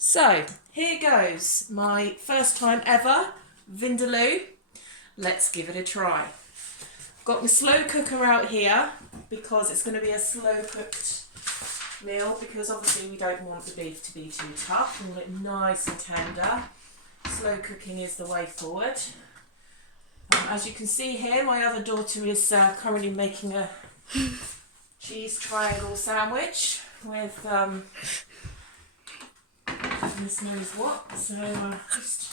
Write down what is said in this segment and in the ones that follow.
So here goes my first time ever vindaloo. Let's give it a try. Got my slow cooker out here because it's going to be a slow cooked meal, because obviously we don't want the beef to be too tough. We want it nice and tender. Slow cooking is the way forward. As you can see here, my other daughter is currently making a cheese triangle sandwich with goodness knows what. So just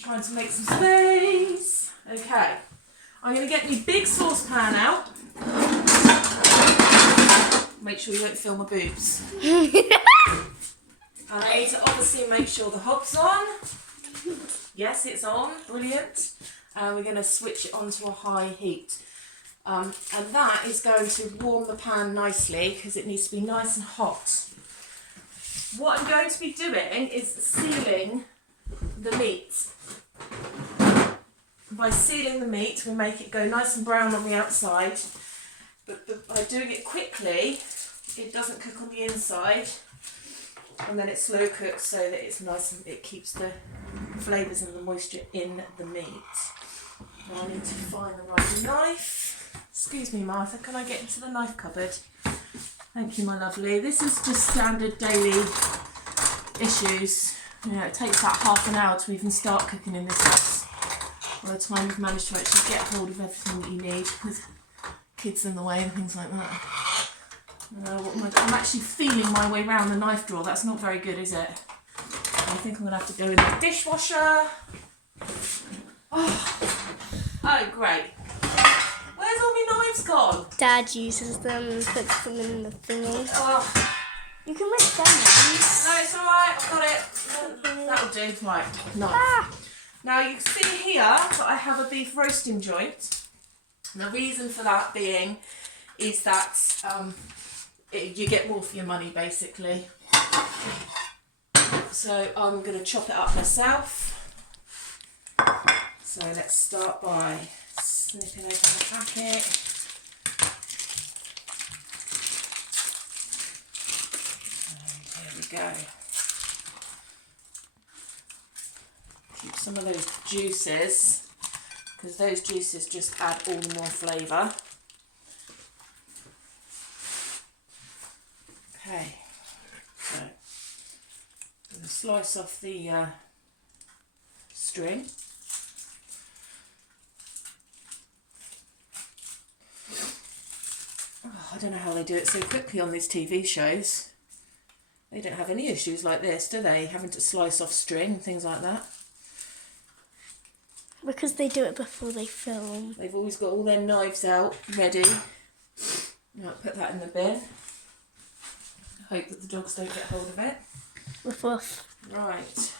trying to make some space. Okay, I'm going to get my big saucepan out. Make sure you don't feel my boobs. And I need to obviously make sure the hob's on. Yes, it's on. Brilliant. And we're going to switch it onto a high heat. And that is going to warm the pan nicely because it needs to be nice and hot. What I'm going to be doing is sealing the meat. By sealing the meat, we make it go nice and brown on the outside. But by doing it quickly, it doesn't cook on the inside. And then it's slow cooked so that it's nice and it keeps the flavours and the moisture in the meat. Now I need to find the right knife. Excuse me, Martha, can I get into the knife cupboard? Thank you, my lovely. This is just standard daily issues. You know, it takes about half an hour to even start cooking in this house. By the time you've managed to actually get hold of everything that you need, with kids in the way and things like that. I'm actually feeling my way around the knife drawer. That's not very good, is it? I think I'm going to have to go in the dishwasher. Oh, great. Where's all my knives gone? Dad uses them and puts them in the thingy. Oh. You can make them ones. No, it's alright. I've got it. That'll do. Right, knife. Now you can see here that I have a beef roasting joint. And the reason for that being is that you get more for your money, basically. So I'm going to chop it up myself. So let's start by snipping open the packet. And here we go. Keep some of those juices, because those juices just add all the more flavour. Okay, so I'm going to slice off the string. Oh, I don't know how they do it so quickly on these TV shows. They don't have any issues like this, do they? Having to slice off string and things like that. Because they do it before they film. They've always got all their knives out, ready. Right, put that in the bin. Hope that the dogs don't get hold of it. Woof woof. Right. So,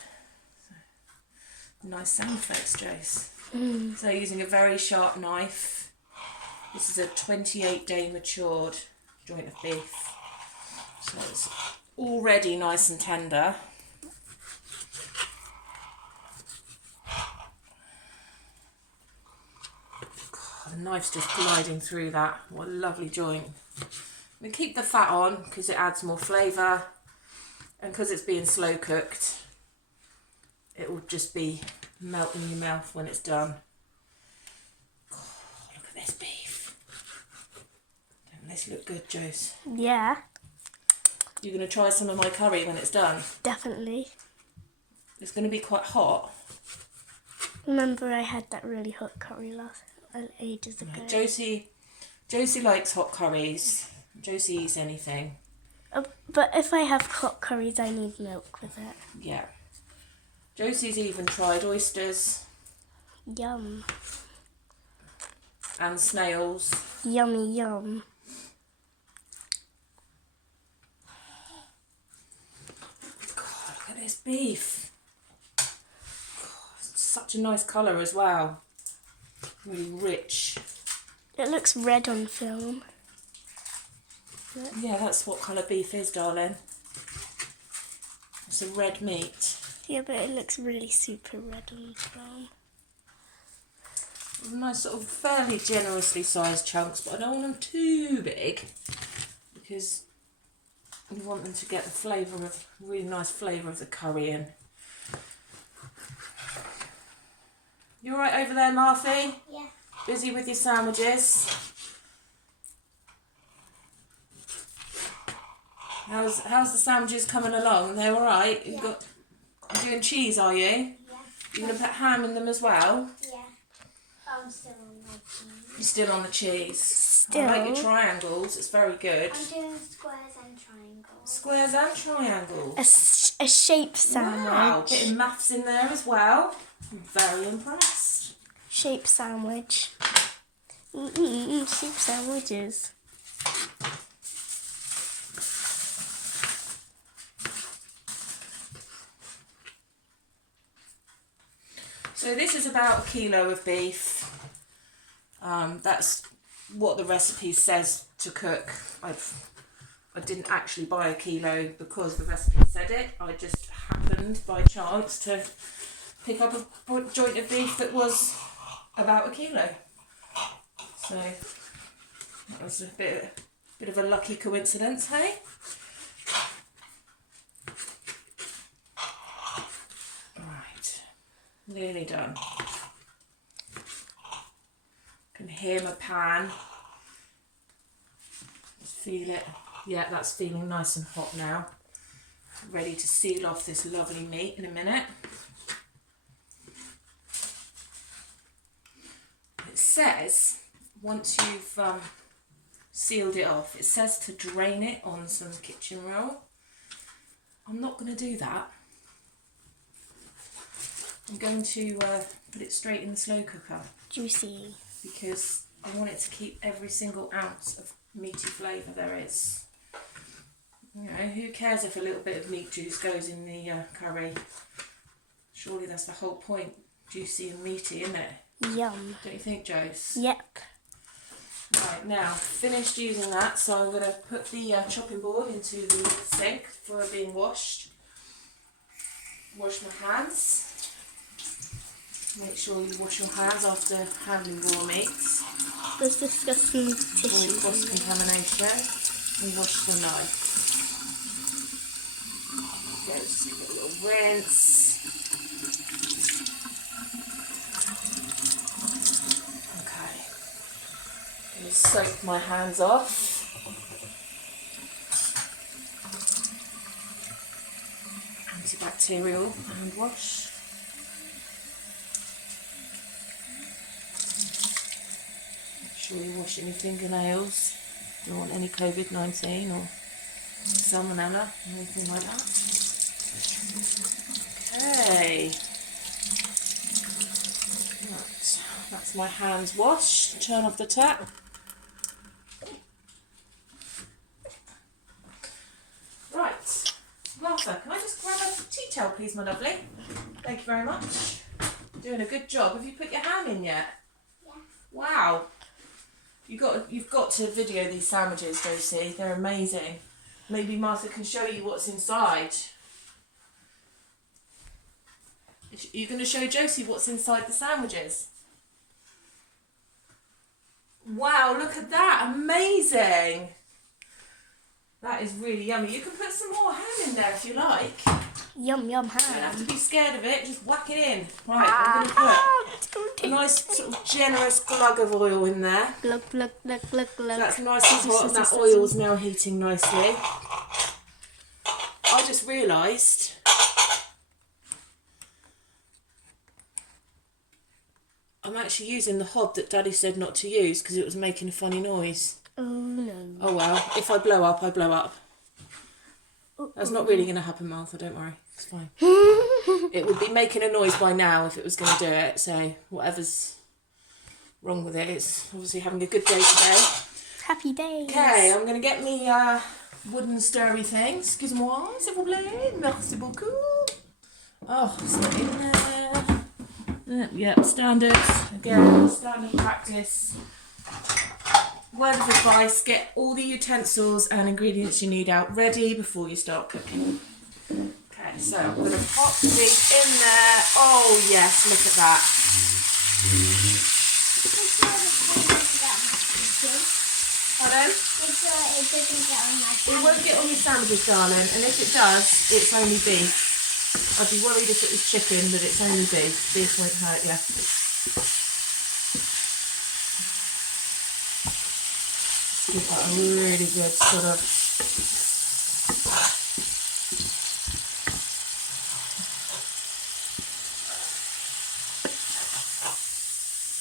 nice sound effects, Jace. So using a very sharp knife. This is a 28-day matured joint of beef. So it's already nice and tender. God, the knife's just gliding through that. What a lovely joint. We keep the fat on because it adds more flavour, and because it's being slow cooked, it will just be melting in your mouth when it's done. God, look at this beef. Don't this look good, Jose? Yeah. You're going to try some of my curry when it's done? Definitely. It's going to be quite hot. Remember I had that really hot curry ages ago. Right, Josie likes hot curries. Josie eats anything. But if I have hot curries, I need milk with it. Yeah. Josie's even tried oysters. Yum. And snails. Yummy yum. God, look at this beef. God, it's such a nice colour as well. Really rich. It looks red on film. Yeah, that's what colour beef is, darling. It's a red meat. Yeah, but it looks really super red on film. Nice sort of fairly generously sized chunks, but I don't want them too big because You want them to get the flavour of, really nice flavour of the curry in. You alright over there, Marthy? Yeah. Busy with your sandwiches? How's the sandwiches coming along? They're alright? Yeah. You're doing cheese, are you? Yeah. You're going to put ham in them as well? Yeah. I'm still on my cheese. You're still on the cheese? Still. I like your triangles, it's very good. I'm doing squares and triangles. Squares and triangles. A shape sandwich. Wow, bit of maths in there as well. I'm very impressed. Shape sandwich. Shape sandwiches. So this is about 1 kilo of beef. That's what the recipe says to cook. I didn't actually buy 1 kilo because the recipe said it. I just happened by chance to pick up a joint of beef that was about 1 kilo. So that was a bit of a lucky coincidence, hey? Right, nearly done. Can hear my pan. Just feel it. Yeah, that's feeling nice and hot now. Ready to seal off this lovely meat in a minute. It says, once you've sealed it off, it says to drain it on some kitchen roll. I'm not going to do that. I'm going to put it straight in the slow cooker. Juicy. Because I want it to keep every single ounce of meaty flavour there is. You know, who cares if a little bit of meat juice goes in the curry? Surely that's the whole point. Juicy and meaty, isn't it? Yum. Don't you think, Jose? Yep. Right, now, finished using that, so I'm going to put the chopping board into the sink for being washed. Wash my hands. Make sure you wash your hands after handling raw meats. There's disgusting Avoid tissue. cross contamination. And wash the knife. Okay, just give it a little rinse. Okay. I'm going to soak my hands off. Antibacterial hand wash. Make sure you're washing your fingernails. Don't want any COVID-19 or salmonella or anything like that. Okay. Right. That's my hands washed. Turn off the tap. Right. Martha, can I just grab a tea towel, please, my lovely? Thank you very much. Doing a good job. Have you put your ham in yet? Yeah. Wow. You've got to video these sandwiches, Josie. They're amazing. Maybe Martha can show you what's inside. Are you going to show Josie what's inside the sandwiches? Wow, look at that. Amazing. That is really yummy. You can put some more ham in there if you like. Yum, yum You don't have ham. to be scared of it. Just whack it in. Right, I'm going to put It's going to a taste. nice sort of generous glug of oil in there. Glug, glug, glug, glug, glug. That's nice and hot and that oil's now heating nicely. I just realised I'm actually using the hob that Daddy said not to use because it was making a funny noise. Oh no. Oh well, if I blow up, I blow up. That's not really going to happen, Martha, don't worry. It's fine. It would be making a noise by now if it was going to do it, so whatever's wrong with it, it's obviously having a good day today. Happy days. Okay, I'm going to get me wooden stirry thing. Excuse-moi, s'il vous plaît. Merci beaucoup. Oh, it's not in there. Yep, standard. Again, standard practice. Word of advice, get all the utensils and ingredients you need out ready before you start cooking. Okay, so I'm going to pop the beef in there. Oh yes, look at that. Pardon? sure it doesn't get on my It sandwich. won't get on your sandwiches, darling, and if it does, it's only beef. I'd be worried if it was chicken, but it's only beef. Beef won't hurt you. Give that a really good sort of...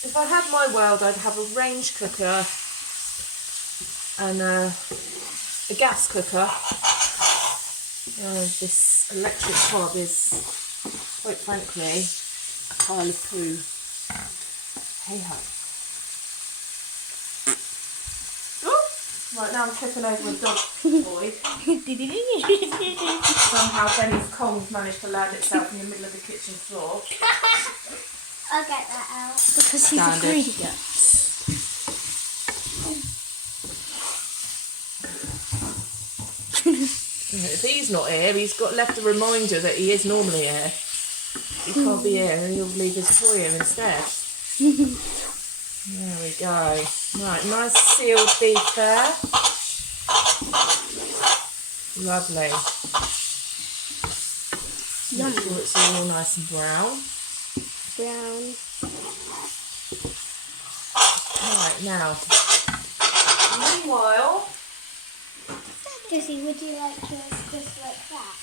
If I had my world, I'd have a range cooker and a gas cooker. This electric hob is, quite frankly, a pile of poo. Hey ho. Right, now I'm tripping over a dog boy. Somehow Benny's Kong's managed to land itself in the middle of the kitchen floor. I'll get that out. Because he's Standard. a greedy. Yeah. If he's not here, he's got left a reminder that he is normally here. He can't be here and he'll leave his toy here instead. There we go. Right, nice sealed beef there. Lovely. Yum. Make sure it's all nice and brown. Brown. Right, now. Meanwhile, Jessie, would you like yours just like that?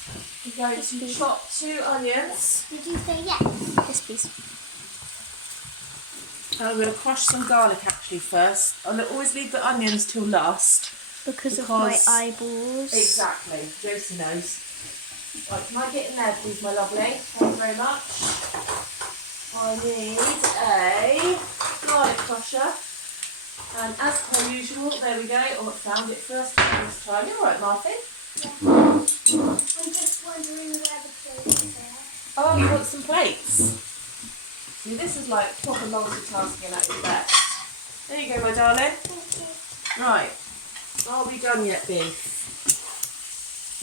we're going to chop 2 onions. Did you say yes? Yes, please. I'm going to crush some garlic actually first. I'll always leave the onions till last. Because of my eyeballs. Exactly, Josie knows. Right, can I get in there please, my lovely? Thank you very much. I need a garlic crusher. And as per usual, there we go. Oh, I found it first this time. You're right, Martha. Yeah. I'm just wondering where the plate is. Oh, you want some plates? See, this is like proper multitasking at its best. There you go, my darling. Right, are we done yet, beef?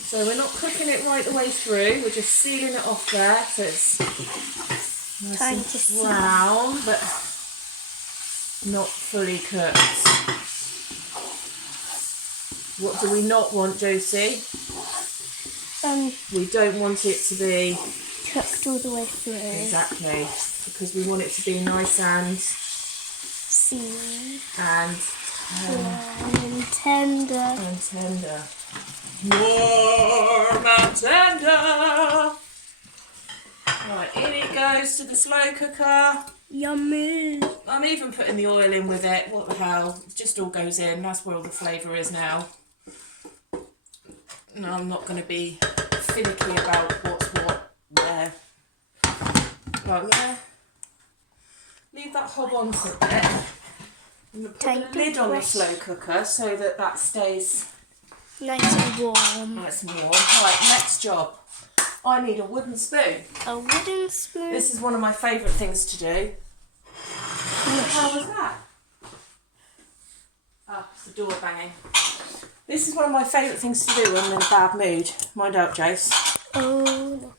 So we're not cooking it right the way through. We're just sealing it off there, so it's nice Time and to see. brown, but not fully cooked. What do we not want, Josie? We don't want it to be Cooked all the way through. exactly, because we want it to be nice and Seared. and Tender. and tender. Warm and tender. Right, in it goes to the slow cooker. Yummy. I'm even putting the oil in with it. What the hell? It just all goes in. That's where all the flavour is now. No, I'm not going to be finicky about what's what where. Right, there. Leave that hob on for a bit. I'm going to put the lid on the slow cooker so that that stays Nice and warm. nice and warm. Right, next job. I need a wooden spoon. A wooden spoon. This is one of my favourite things to do. How was that? Oh, it's the door banging. This is one of my favourite things to do when I'm in a bad mood. Mind out, Jace. Oh no.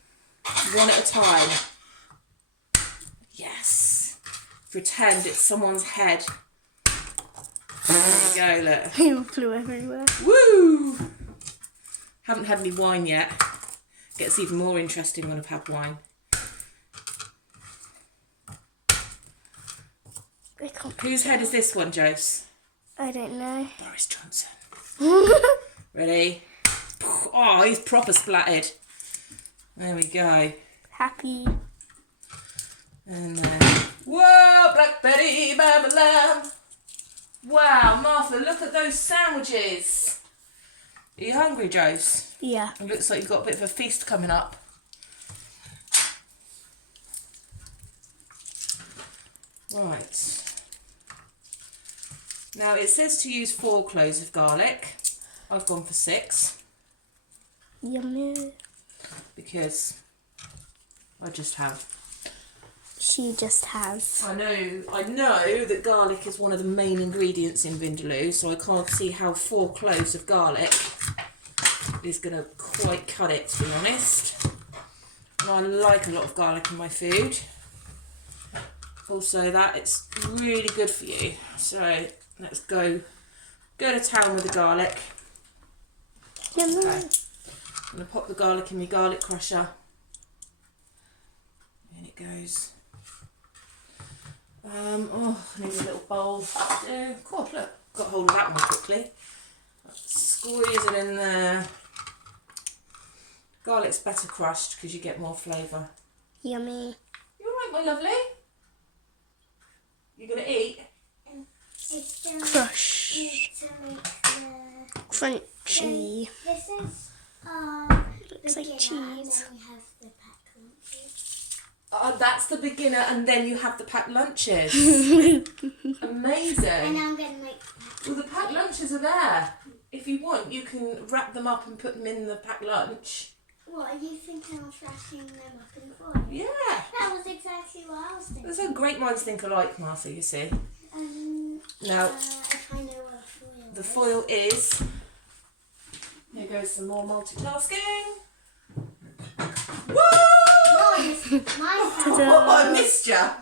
One at a time. Yes. Pretend it's someone's head. There we go, look. It flew everywhere. Woo! Haven't had any wine yet. Gets even more interesting when I've had wine. I can't. Whose head is this one, Jose? I don't know. Boris Johnson. Ready? Oh, he's proper splattered. There we go. Happy. And then, whoa, Black Betty, bam, lamb. Wow, Martha, look at those sandwiches. Are you hungry, Jose? Yeah. It looks like you've got a bit of a feast coming up. Right. Now it says to use 4 cloves of garlic. I've gone for 6 Yummy. because I just have. She just has. I know that garlic is one of the main ingredients in vindaloo, so I can't see how 4 cloves of garlic is going to quite cut it, to be honest. And I like a lot of garlic in my food. Also, that it's really good for you. So let's go Go to town with the garlic. Yummy. Okay. I'm going to pop the garlic in my garlic crusher. In it goes. Oh, I need a little bowl. God, look, got hold of that one quickly. Squeeze it in there. Garlic's better crushed because you get more flavour. Yummy. You alright, my lovely? You gonna eat? Crush. Crunchy. This is Looks like cheese. and then we have the packed lunches. Oh, that's the beginner, and then you have the packed lunches. Amazing. And I'm gonna make Well, the packed lunches are there. If you want, you can wrap them up and put them in the packed lunch. What are you thinking of wrapping them up in foil? Yeah. That was exactly what I was thinking. There's a great minds think alike, Martha, you see. Now, If I know what foil the foil is... Here goes some more multitasking. Woo! Oh, I missed ya.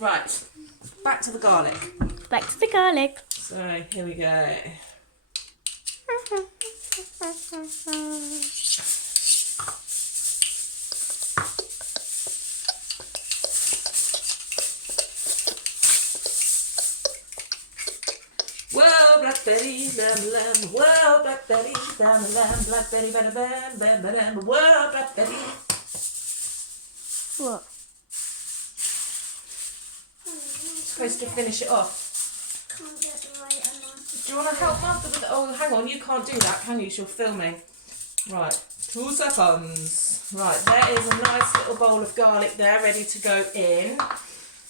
Right, back to the garlic. Back to the garlic. So, here we go. Whoa, Black Betty, lamb, lamb. Whoa, Black Betty, lamb, lamb. Black Betty, bam, bam, bam, bam. Whoa, Black Betty. What? Supposed to finish it off. Can't get the right amount. Do you want to help Martha with it? Oh, hang on, you can't do that, can you? She'll film me. Right, 2 seconds. Right, there is a nice little bowl of garlic there, ready to go in.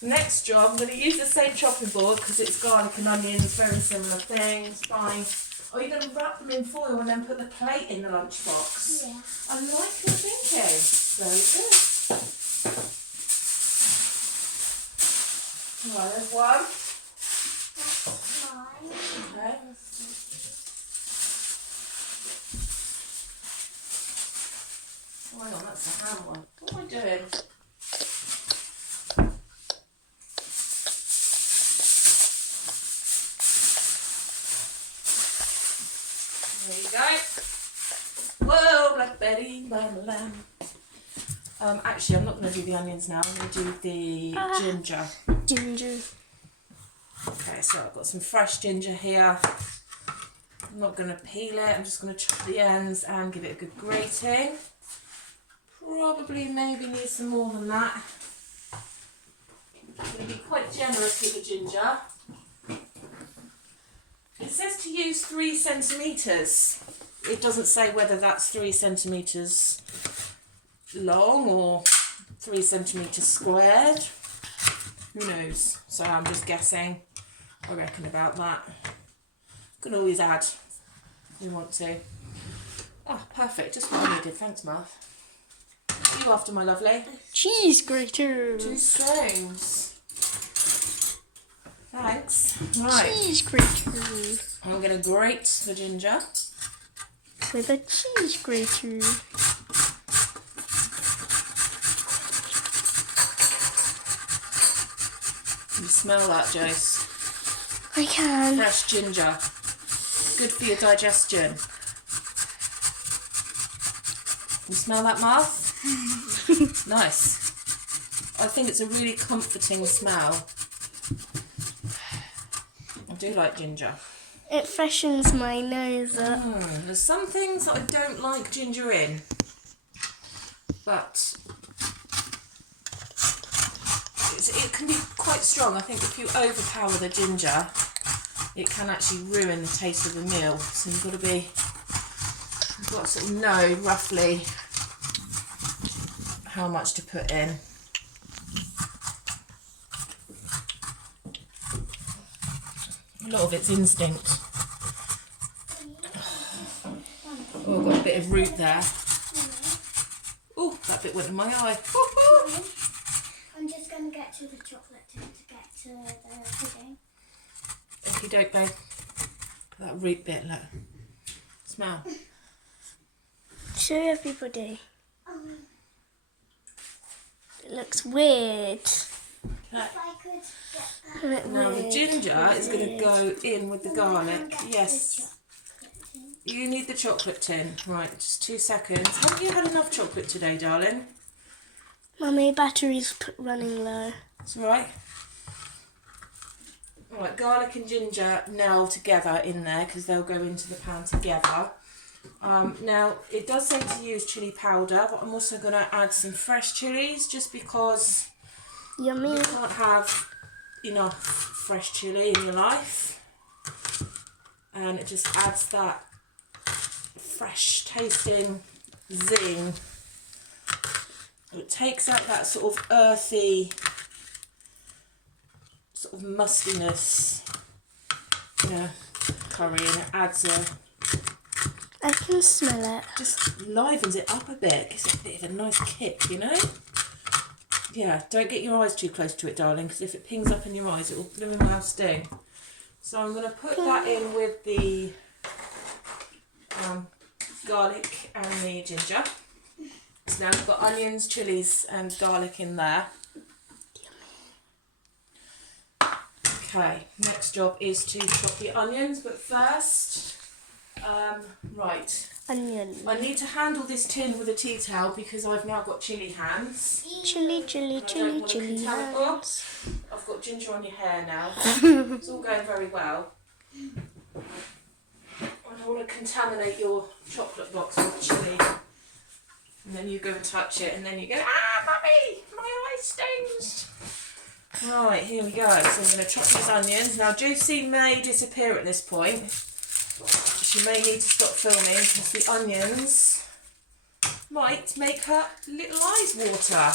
Next job, I'm going to use the same chopping board because it's garlic and onions, very similar things, fine. Are you going to wrap them in foil and then put the plate in the lunchbox? Yeah. I like your thinking. Very good. Right, there's one. That's mine. Okay. Oh, hang on, that's the ham one. What am I doing? There you go. Whoa, Black Betty, lamb, lamb. Actually, I'm not going to do the onions now. I'm going to do the ginger. Ginger. Okay, so I've got some fresh ginger here. I'm not going to peel it. I'm just going to chop the ends and give it a good grating. Probably maybe need some more than that. I'm going to be quite generous with the ginger. It says to use 3 centimetres. It doesn't say whether that's 3 centimetres long or 3 centimetres squared. Who knows? So I'm just guessing. I reckon about that. You can always add if you want to. Oh, perfect. Just what I needed. Thanks, Marth. You after, my lovely. Cheese grater. 2 stones. Thanks. Right. Cheese grater. I'm going to grate the ginger. With a cheese grater. You smell that, Joyce? I can. Fresh ginger. Good for your digestion. You smell that, Marth? Nice. I think it's a really comforting smell. I do like ginger. It freshens my nose up. There's some things that I don't like ginger in, but it can be quite strong. I think if you overpower the ginger, it can actually ruin the taste of the meal. So you've got to sort of know roughly how much to put in. A lot of it's instinct. Oh, I've got a bit of root there. Oh, that bit went in my eye. I'm just going to get to the chocolate to get to the pudding. If you don't, babe. That root bit, look. Smell. Show everybody. It looks weird. If I could get that. Now the ginger is going to go in with the garlic. Get Yes. the chocolate tin. You need the chocolate tin. Right, just 2 seconds. Haven't you had enough chocolate today, darling? Mummy, battery's running low. It's all right. All right, garlic and ginger now together in there because they'll go into the pan together. Now, it does say to use chilli powder, but I'm also going to add some fresh chilies just because Yummy. you can't have enough fresh chilli in your life. And it just adds that fresh tasting zing. It takes out that sort of earthy, sort of mustiness in a curry, and it adds a, I can smell it. just livens it up a bit. Gives it a bit of a nice kick, you know? Yeah, don't get your eyes too close to it, darling, because if it pings up in your eyes, it will blooming well sting. So I'm going to put that in with the garlic and the ginger. So now we've got onions, chilies and garlic in there. Okay, next job is to chop the onions, but first, right, Onion. I need to handle this tin with a tea towel because I've now got chilli hands. Chili, I chili, don't chili, want to chili contaminate- hands. I've got ginger on your hair now. It's all going very well. I don't want to contaminate your chocolate box with chilli. And then you go and touch it and then you go, ah, mummy, my eye stings. Right, here we go. So I'm going to chop these onions. Now, Josie may disappear at this point. She may need to stop filming because the onions might make her little eyes water.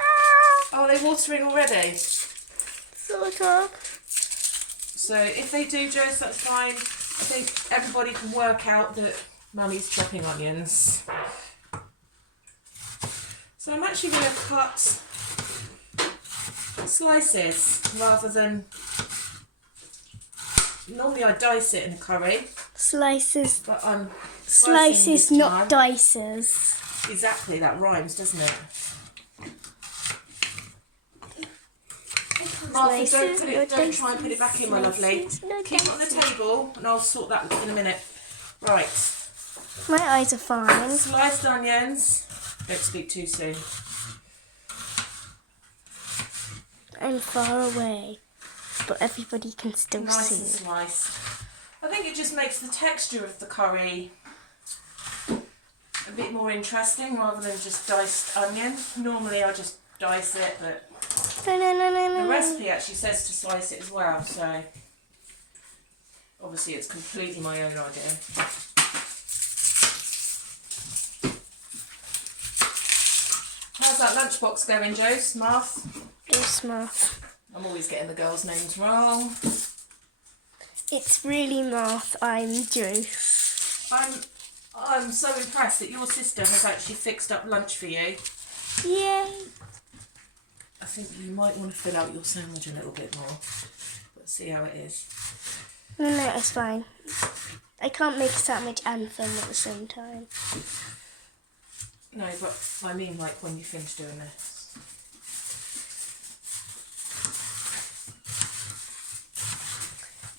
Oh, are they watering already? Sort of. So if they do, Josie, that's fine. I think everybody can work out that Mummy's chopping onions. So I'm actually going to cut slices rather than... Normally I dice it in a curry, Slices. but I'm Slices, slicing this not time. dices. Exactly, that rhymes, doesn't it? Martha, Slices, don't try and put it back in, my lovely. slices, no Keep it on the table and I'll sort that in a minute. Right, My eyes are fine. sliced onions. Don't speak too soon. I'm far away, but everybody can still Nice and see. sliced. I think it just makes the texture of the curry a bit more interesting rather than just diced onion. Normally I just dice it, but the recipe actually says to slice it as well, so obviously it's completely my own idea. How's that lunchbox going, Joe? Smart? Do smart. I'm always getting the girls' names wrong. It's really Marth. I'm Juice. I'm so impressed that your sister has actually fixed up lunch for you. Yay! I think you might want to fill out your sandwich a little bit more. Let's see how it is. No, it's fine. I can't make a sandwich and film at the same time. No, but I mean like when you finish doing this.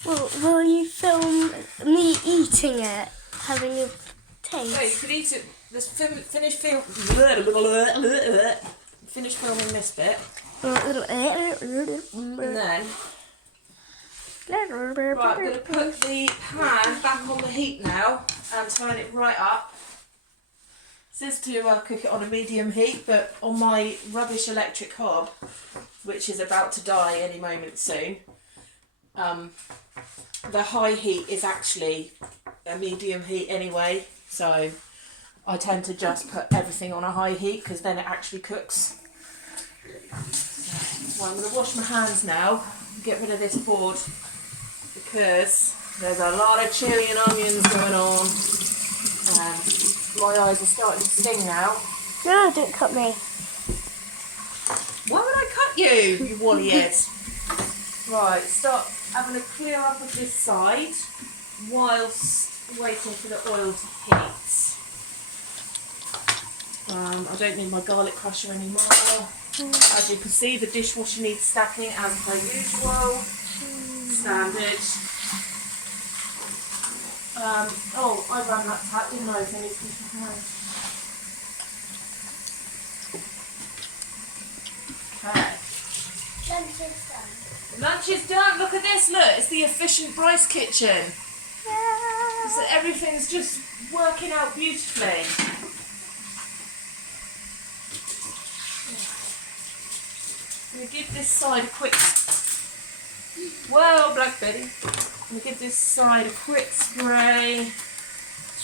Will you film me eating it, having a No, you taste? could eat it. Finish filming this bit, and then right, I'm going to put the pan back on the heat now and turn it right up. It says to cook it on a medium heat, but on my rubbish electric hob, which is about to die any moment soon, the high heat is actually a medium heat anyway, so I tend to just put everything on a high heat because then it actually cooks. So I'm going to wash my hands now and get rid of this board because there's a lot of chilli and onions going on and my eyes are starting to sting now. No, don't cut me. Why would I cut you, you wally head? Right, start having a clear up of this side whilst waiting for the oil to heat. I don't need my garlic crusher anymore. As you can see, the dishwasher needs stacking as per usual. Standard. Oh, I ran that tap, didn't I? So I need to keep my hand. Okay. Lunch is done. Lunch is done. Look at this. Look, it's the efficient Bryce kitchen. So everything's just working out beautifully. I'm going to give this side a quick... Whoa, Black Betty. I'm going to give this side a quick spray.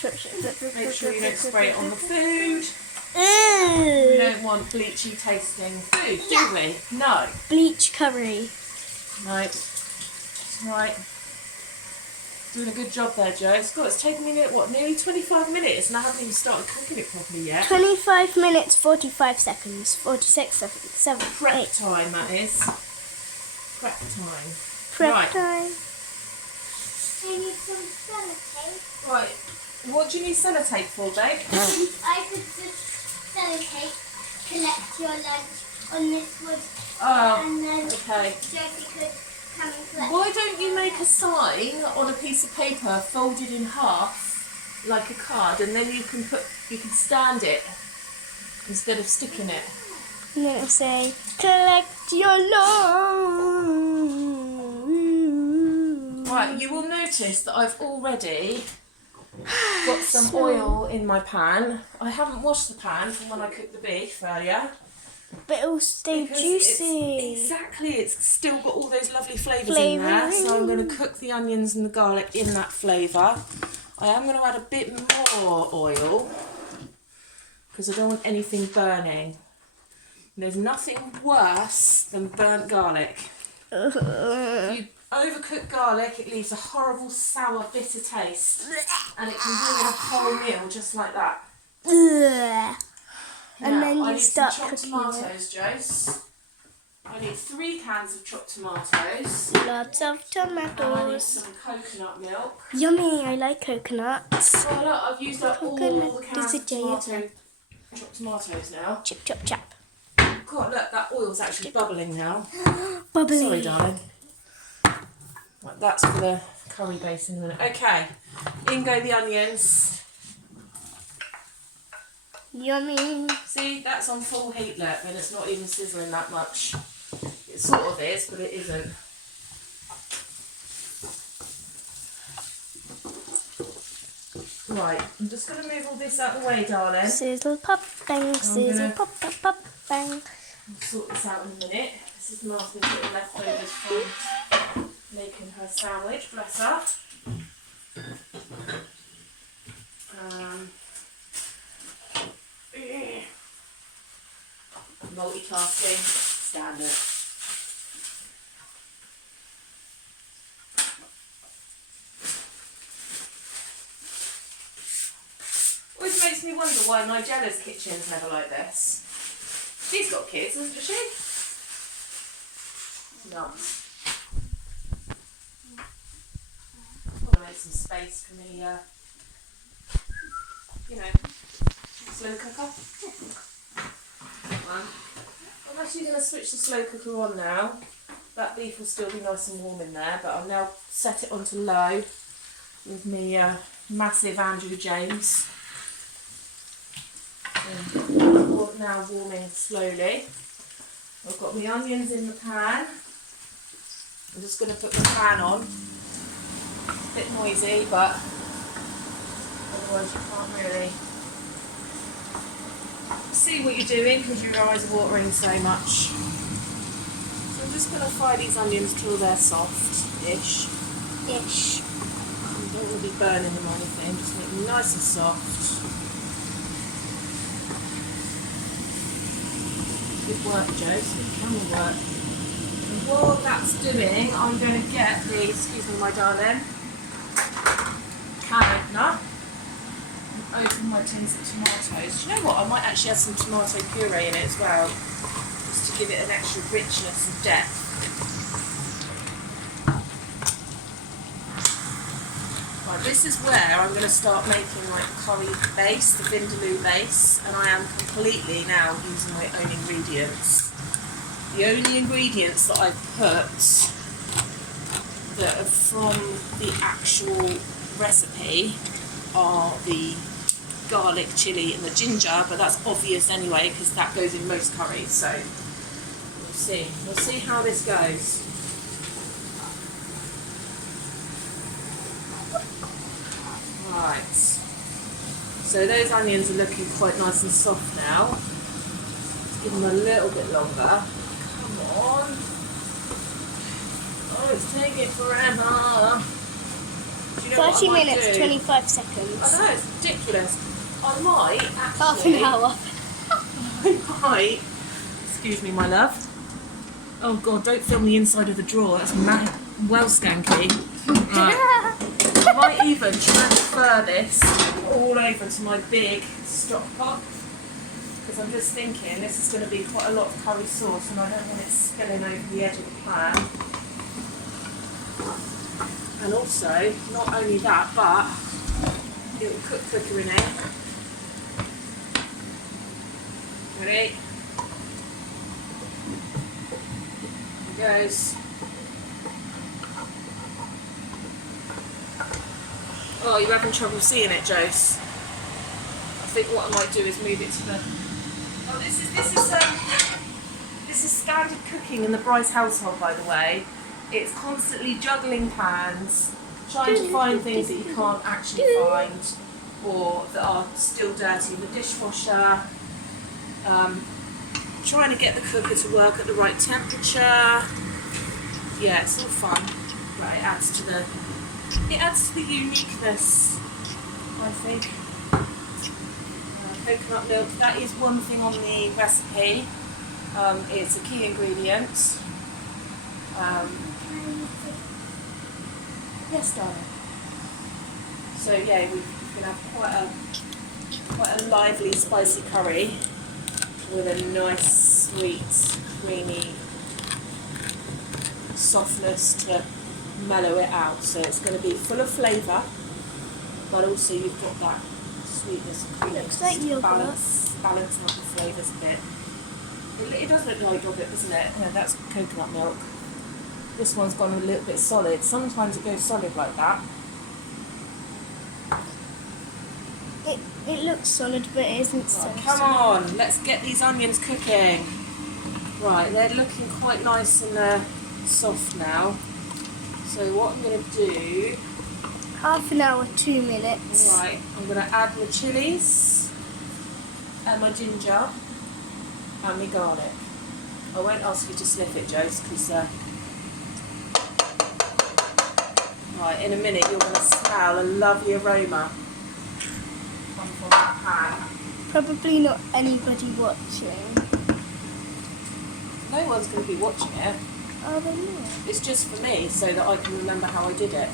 Make sure you don't spray it on the food. We don't want bleachy tasting food, do we? No. Bleach curry. Right. Right. Doing a good job there, Joe. It's taken me nearly 25 minutes and I haven't even started cooking it properly yet. 25 minutes, 45 seconds, 46 seconds, 7, Prep 8. time, that is. Prep time. Prep Right. time. I need some sellotape. Right. What do you need sellotape for, babe? I could just sellotape, collect your lunch on this wood, Oh, and then okay. Josie could come and collect. Why don't you make a sign on a piece of paper folded in half, like a card, and then you can stand it instead of sticking it. And it'll say, collect your load. Right, you will notice that I've already got some oil in my pan. I haven't washed the pan from when I cooked the beef earlier. But it'll stay Because juicy. It's still got all those lovely flavours in there. So I'm going to cook the onions and the garlic in that flavour. I am going to add a bit more oil because I don't want anything burning. There's nothing worse than burnt garlic. If you overcook garlic, it leaves a horrible, sour, bitter taste. And it can ruin a whole meal just like that. And Now, then I you need start some chopped cooking tomatoes, Jose. I need 3 cans of chopped tomatoes. Lots of And I need tomatoes. some coconut milk. Yummy, I like coconuts. Oh look, I've used up all Coconut the cans of is a chopped tomatoes now. Chop, chop, chop. God, look, that oil's actually bubbling now. Bubbly. Sorry, darling. Right, that's for the curry base in a minute. Okay, in go the onions. Yummy. See, that's on full heat, look, and it's not even sizzling that much. It sort of is, but it isn't. Right, I'm just going to move all this out of the way, darling. Sizzle, pop, bang. Sizzle, gonna- pop, pop, pop, bang. I'll sort this out in a minute. This is Martha's little leftovers from making her sandwich, bless her. Multitasking, standard. Always makes me wonder why Nigella's kitchen's never like this. She's got kids, hasn't she? Nuts. Want to make some space for me, slow cooker. I'm actually going to switch the slow cooker on now. That beef will still be nice and warm in there, but I'll now set it onto low with me massive Andrew James. And now warming slowly. I've got my onions in the pan. I'm just going to put the pan on. A bit noisy, but otherwise you can't really see what you're doing because your eyes are watering so much. So I'm just going to fry these onions till they're soft-ish. Ish. You don't want to be burning them or anything, just make them nice and soft. Good work, Joe. Good camera work. And while that's doing, I'm going to get the, excuse me, my darling, can opener. Open my tins of tomatoes. Do you know what? I might actually add some tomato puree in it as well, just to give it an extra richness and depth. Right, this is where I'm going to start making my curry base, the vindaloo base, and I am completely now using my own ingredients. The only ingredients that I put that are from the actual recipe are the garlic, chilli and the ginger, but that's obvious anyway because that goes in most curries, so we'll see how this goes. Right, so those onions are looking quite nice and soft now. Let's give them a little bit longer. Come on. Oh, it's taking forever. Do you know 30 what I might minutes, do? 25 seconds. I know, it's ridiculous. I might actually... Half an hour. I might... Excuse me, my love. Oh God, don't film the inside of the drawer. That's well skanky. Right. I might even transfer this all over to my big stock pot. Because I'm just thinking this is going to be quite a lot of curry sauce and I don't want it spilling over the edge of the pan. And also, not only that, but it will cook quicker in here. Ready? Here goes. Oh, you're having trouble seeing it, Jose. I think what I might do is move it to the... Oh, this is standard cooking in the Bryce household, by the way. It's constantly juggling pans, trying to find things that you can't actually find or that are still dirty in the dishwasher, trying to get the cooker to work at the right temperature. Yeah, it's all fun, but it adds to the uniqueness, I think. Coconut milk, that is one thing on the recipe. It's a key ingredient. Yes, darling. So yeah, we're going to have quite a lively, spicy curry with a nice, sweet, creamy softness to mellow it out. So it's going to be full of flavour, but also you've got that sweetness and creaminess. Looks like yogurt. Balance out the flavours a bit. It does look like yogurt, doesn't it? Yeah, that's coconut milk. This one's gone a little bit solid. Sometimes it goes solid like that. It looks solid, but it isn't so Right, come on, let's get these onions cooking. Right, they're looking quite nice and soft now. So what I'm going to do... Half an hour, 2 minutes. Right, I'm going to add my chilies and my ginger and my garlic. I won't ask you to sniff it, Jose, because... Right, in a minute you're going to smell a lovely aroma come from that pan. Probably not anybody watching. No one's going to be watching it. Oh, they not. It's just for me, so that I can remember how I did it.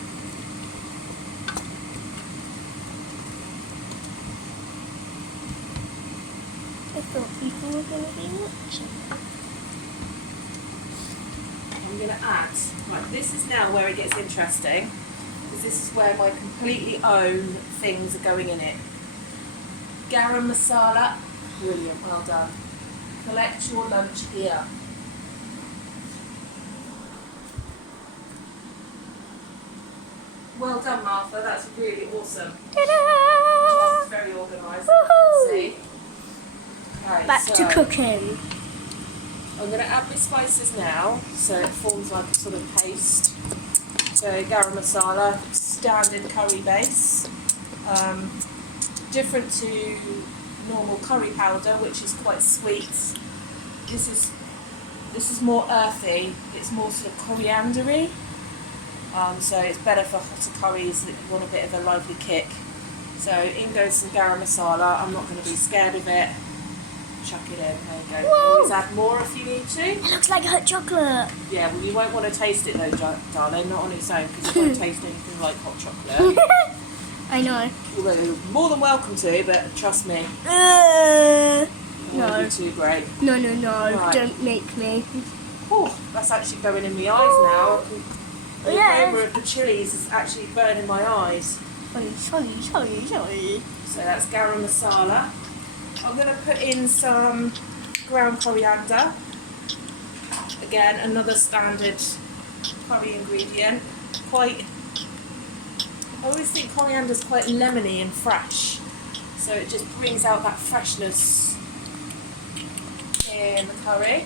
I thought people were going to be watching. I'm going to add, right, this is now where it gets interesting, because this is where my completely own things are going in it. Garam masala, brilliant, well done. Collect your lunch here. Well done, Martha, that's really awesome. Ta-da! Just very organised, Woohoo! see? Right, Back so to cooking. I'm going to add my spices now, so it forms like a sort of paste. So garam masala, standard curry base, different to normal curry powder, which is quite sweet. This is more earthy. It's more sort of coriander-y. So it's better for hotter curries that you want a bit of a lively kick. So in goes some garam masala. I'm not going to be scared of it. Chuck it in. There you go. Whoa. Always add more if you need to. It looks like hot chocolate. Yeah, well you won't want to taste it though, darling, not on its own, because you won't taste anything like hot chocolate. I know. Although you're more than welcome to, but trust me, No. it won't be too great. No. Right. Don't make me. Oh, that's actually going in my eyes now. The Yeah. aroma of the chilies is actually burning my eyes. Sorry. So that's garam masala. I'm going to put in some ground coriander. again, another standard curry ingredient. I always think coriander's quite lemony and fresh, so it just brings out that freshness in the curry.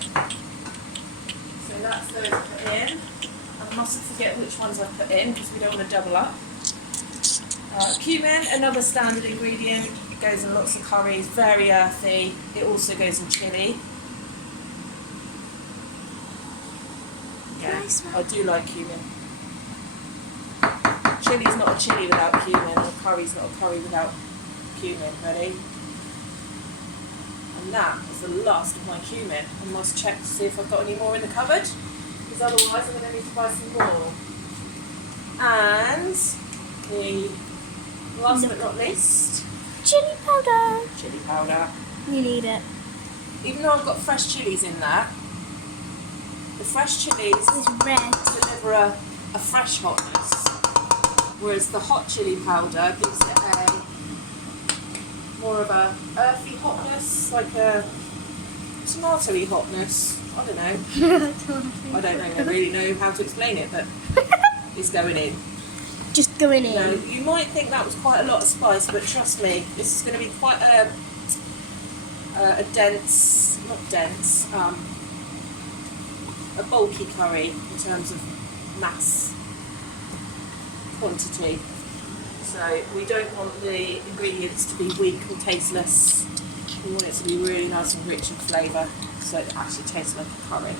So that's those put in. I mustn't forget which ones I put in because we don't want to double up. Cumin, another standard ingredient. It goes in lots of curries, very earthy. It also goes in chilli. Yeah, Nice one. I do like cumin. Chili's not a chili without cumin, or curry's not a curry without cumin. Ready? And that is the last of my cumin. I must check to see if I've got any more in the cupboard, because otherwise I'm going to need to buy some more. And the last but not least, Chili powder. chili powder. You need it. Even though I've got fresh chilies in there, the fresh chilies It's red. deliver a fresh hotness, whereas the hot chili powder gives it a more of a earthy hotness, like a tomatoey hotness. I don't know. I don't really know how to explain it, but it's going in. Just going in. No, you might think that was quite a lot of spice, but trust me, this is going to be quite a dense, not dense, a bulky curry in terms of mass quantity. So we don't want the ingredients to be weak or tasteless. We want it to be really nice and rich in flavour, so it actually tastes like a curry.